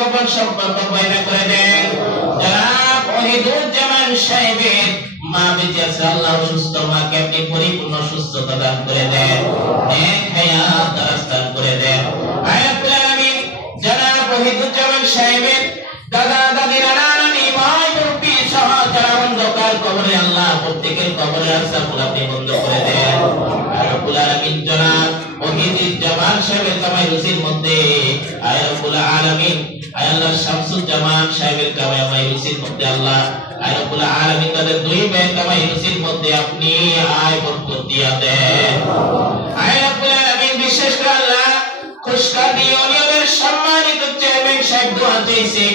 গোপন সম্পর্ক পয়দা করে দেন। জনাব ওহিদুজ্জামান সাহেবের মা বেঁচে আছে, আল্লাহ সুস্থ মাকে আপনি পরিপূর্ণ সুস্থতা দান করে দেন, নেক হায়াত দারাজ দান করে দেন। আয় রব্বুল আলামিন, জনাব ওহিদুজ্জামান সাহেবের দাদা দাদি নানা নানি ভাই মুরব্বি সহ যারা অন্ধকার কবরে, আল্লাহ প্রত্যেকের কবরের রাস্তাগুলো আপনি বন্ধ করে দেন। আয় রব্বুল আলামিন, জনাব ওহিদুজ্জামান সাহেবের কামাই রুজির মধ্যে আয় রব্বুল আলামিন, আয় আল্লাহ শামসুজ্জামান সাহেবের কামাই রুজির মধ্যে আল্লাহ আয় রব্বুল আলামিন তাদের দুই ভাইয়ের কামাই রুজির মধ্যে আপনি আয় বরকত দিয়া দেন। আয় রব্বুল আলামিন, বিশেষ করে আল্লাহ খুশকাদি ইউনিয়নের সম্মানিত চেয়ারম্যান সাহেব দোয়া চেয়েছে।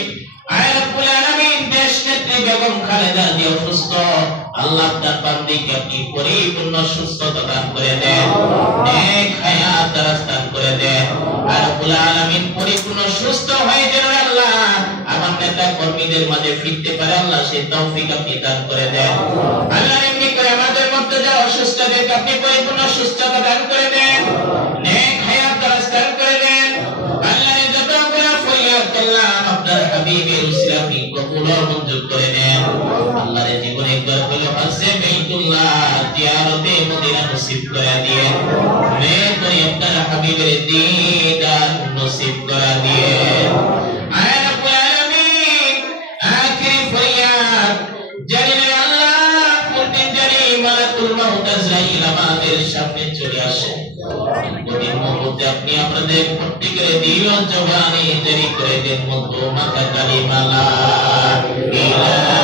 আয় রব্বুল আলামিন, দেশ নেত্রী বেগম খালেদা জিয়া অসুস্থ, আল্লাহ তার বান্দিকে আপনি পরিপূর্ণ সুস্থতা দান করে দেন, নেক হায়াত দারাজ দান করে দেন। আয় রব্বুল আলামিন, পরিপূর্ণ সুস্থ হয়ে যেন আল্লাহ আমার নেতা কর্মীদের মাঝে ফিরতে পারে, আল্লাহ সেই তৌফিক আপনি দান করে দেন। আল্লাহ এমনি করে আমাদের মধ্যে যারা অসুস্থদেরকে আপনি পরিপূর্ণ সুস্থতা দান করে দেন, নেক হায়াত দারাজ দান করে দেন। আল্লাহ যতগুলো ফরিয়াদ করলাম আপনার হাবিবের উসিলা আপনি কবুল ও মঞ্জুর করে নেন। আল্লাহর জীবনে একবার হলো হজ্জে বাইতুল্লাহ জিয়ারতে মদিনা নসিব করে দিয়েন, মেয়ে করে আপনার হাবিবের দিদার নসিব করে দিয়েন। আয় রব্বুল আলামিন, আখির ফরিয়াদ জানেন আল্লাহ, কোনদিন জানি মালাকুল মাউত আজরাইল আমাদের সামনে চলে আসে, ওই মুহূর্তে আপনি আপনাদের প্রত্যেকের দিল জবানে জারি করে দেন মতো মাতা কালিমা লা ইলাহা